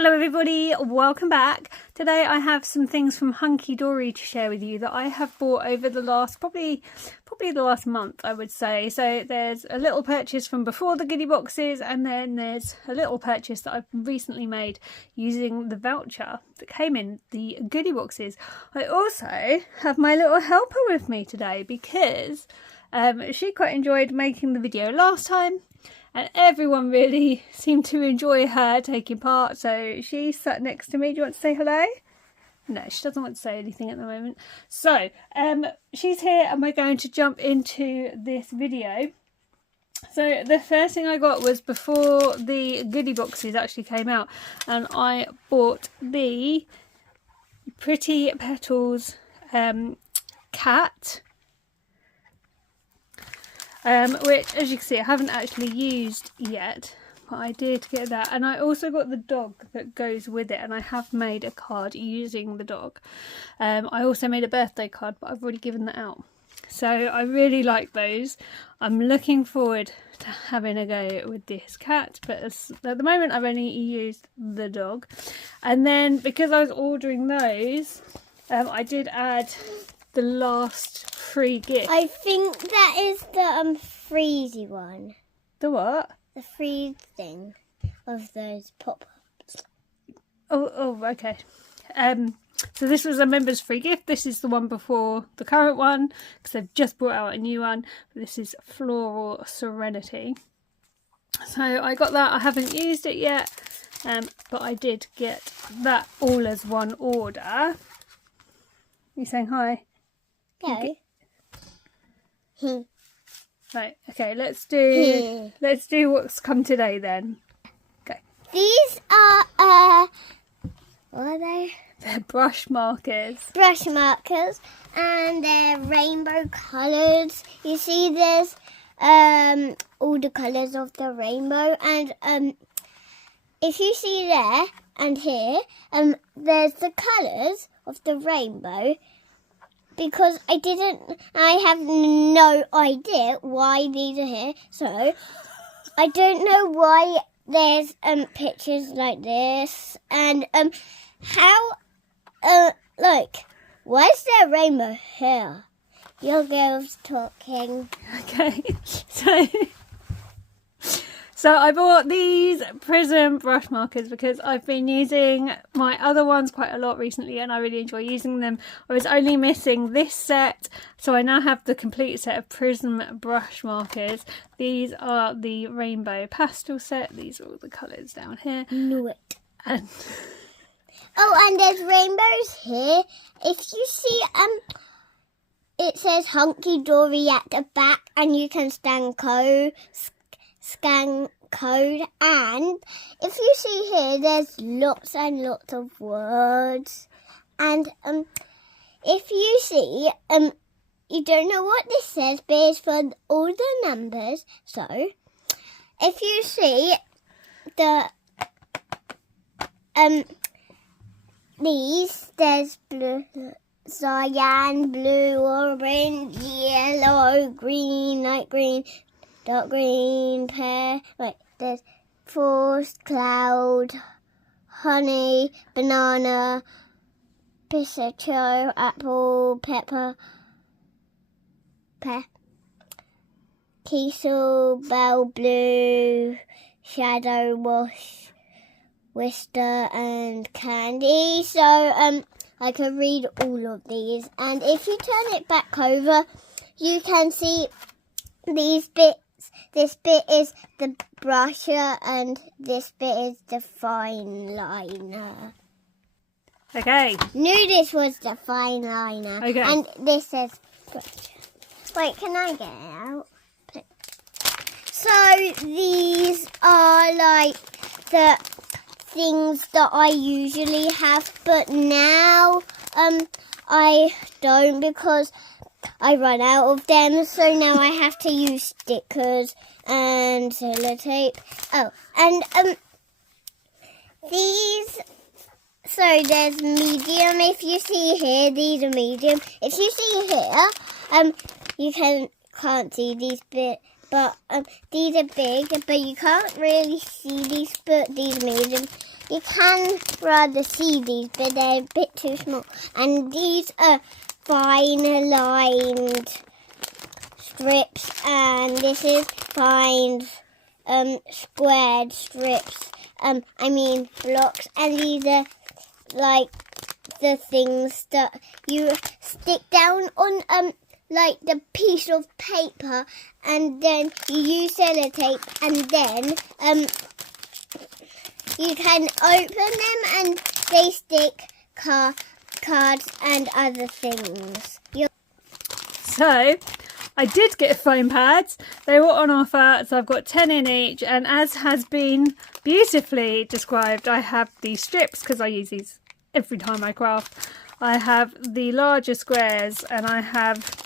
Hello everybody, welcome back. Today I have some things from Hunkydory to share with you that I have bought over the last, probably the last month I would say. So there's a little purchase from before the goodie boxes, and then there's a little purchase that I've recently made using the voucher that came in the goodie boxes. I also have my little helper with me today because she quite enjoyed making the video last time. And everyone really seemed to enjoy her taking part, so she sat next to me. Do you want to say hello? No, she doesn't want to say anything at the moment. So, she's here and we're going to jump into this video. So, the first thing I got was before the goodie boxes actually came out, and I bought the Pretty Petals cat. Which, as you can see, I haven't actually used yet, but I did get that. And I also got the dog that goes with it, and I have made a card using the dog. I also made a birthday card, but I've already given that out. So I really like those. I'm looking forward to having a go with this cat, but at the moment I've only used the dog. And then because I was ordering those, I did add the last free gift. I think that is the freezy one. The what? The freeze thing of those pop-ups. Oh, okay. So this was a member's free gift. This is the one before the current one because they've just brought out a new one. This is Floral Serenity. So I got that. I haven't used it yet, but I did get that all as one order. You saying hi? Go. Right, okay, let's do what's come today then. Okay. These are what are they? They're brush markers. Brush markers, and they're rainbow colours. You see there's all the colours of the rainbow, and if you see there and here, there's the colours of the rainbow. Because I have no idea why these are here. So, I don't know why there's pictures like this. And look, why is there a rainbow here? Your girl's talking. Okay, so I bought these Prism brush markers because I've been using my other ones quite a lot recently and I really enjoy using them. I was only missing this set, so I now have the complete set of Prism brush markers. These are the rainbow pastel set. These are all the colours down here. Knew it. And and there's rainbows here. If you see, it says Hunkydory at the back, and you can scan code, and if you see here there's lots and lots of words, and if you see you don't know what this says, but it's for all the numbers. So if you see the these, there's blue, cyan, blue, orange, yellow, green, light green, dark green, pear, there's forest, cloud, honey, banana, pistachio, apple, pear, teasel, bell, blue, shadow, wash, wister, and candy. So, I can read all of these. And if you turn it back over, you can see these bits. This bit is the brusher and this bit is the fine liner. okay. Knew this was the fine liner. Okay. And this says brusher. Wait, can I get it out? So these are like the things that I usually have, but now I don't because I run out of them, so now I have to use stickers and sellotape. Oh, and these, so there's medium. If you see here, these are medium. If you see here, you can't see these bits. but these are big, but you can't really see these, but these medium. You can rather see these, but they're a bit too small. And these are fine lined strips, and this is fine squared strips. Blocks, and these are like the things that you stick down on like the piece of paper, and then you use sellotape, and then you can open them and they stick cards and other things. So I did get foam pads. They were on offer, so I've got 10 in each, and as has been beautifully described, I have these strips because I use these every time I craft. I have the larger squares, and I have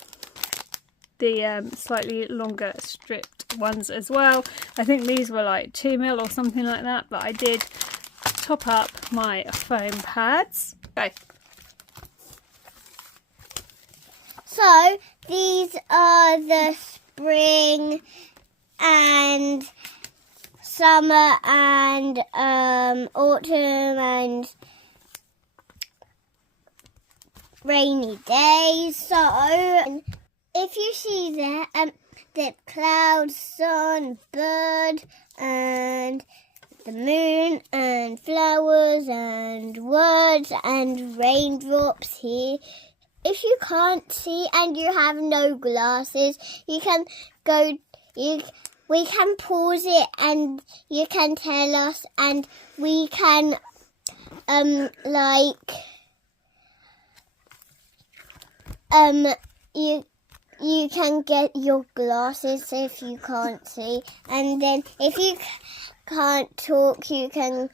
the slightly longer stripped ones as well. I think these were like 2mm or something like that, but I did top up my foam pads. Okay. So these are the spring and summer and autumn and rainy days. So if you see there, the clouds, sun, bird, and the moon, and flowers, and words, and raindrops here. If you can't see and you have no glasses, you can go. We can pause it, and you can tell us, and we can You can get your glasses if you can't see, and then if you can't talk, we can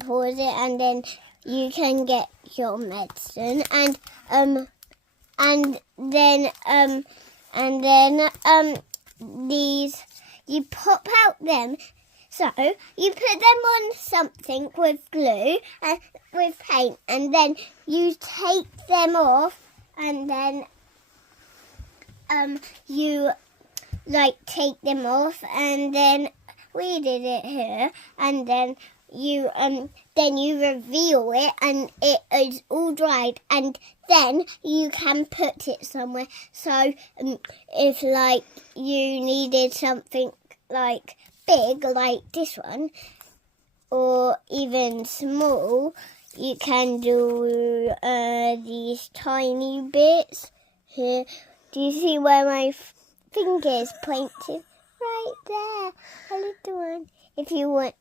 pause it, and then you can get your medicine, and then these you pop out them. So you put them on something with glue and with paint, and then you take them off, and then you take them off, and then we did it here, and then you reveal it, and it is all dried, and then you can put it somewhere. So if you needed something big like this one, or even small, you can do these tiny bits here. Do you see where my finger is pointing? Right there, a little one. If you want.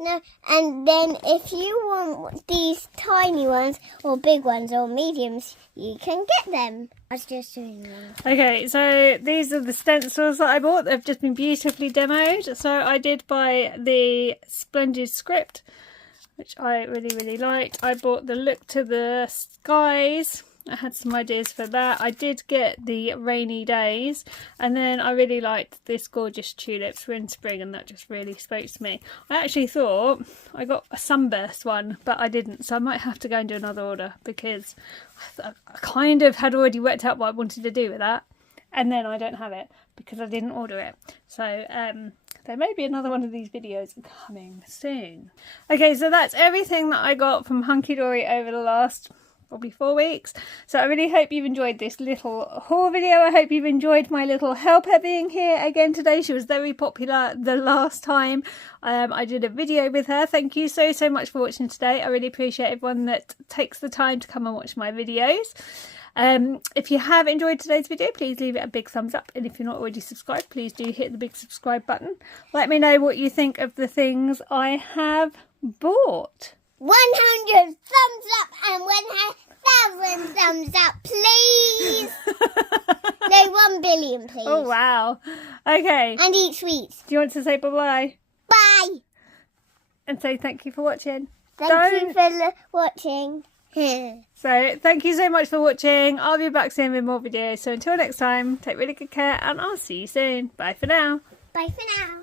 No, and then if you want these tiny ones, or big ones, or mediums, you can get them. I was just doing them. Okay, so these are the stencils that I bought. They've just been beautifully demoed. So I did buy the Splendid Script, which I really, really liked. I bought the Look to the Skies. I had some ideas for that. I did get the Rainy Days, and then I really liked this Gorgeous Tulips for in spring, and that just really spoke to me. I actually thought I got a Sunburst one, but I didn't, so I might have to go and do another order, because I kind of had already worked out what I wanted to do with that, and then I don't have it because I didn't order it. So there may be another one of these videos coming soon. Okay, so that's everything that I got from Hunkydory over the last probably 4 weeks. So I really hope you've enjoyed this little haul video. I hope you've enjoyed my little helper being here again today. She was very popular the last time I did a video with her. Thank you so much for watching today. I really appreciate everyone that takes the time to come and watch my videos. If you have enjoyed today's video, please leave it a big thumbs up, and if you're not already subscribed, please do hit the big subscribe button. Let me know what you think of the things I have bought. 100 thumbs up and 1,000 thumbs up, please. No, 1 billion, please. Oh, wow. Okay. And eat sweets. Do you want to say bye-bye? Bye. And say thank you for watching. Thank you for watching. So, thank you so much for watching. I'll be back soon with more videos. So, until next time, take really good care, and I'll see you soon. Bye for now. Bye for now.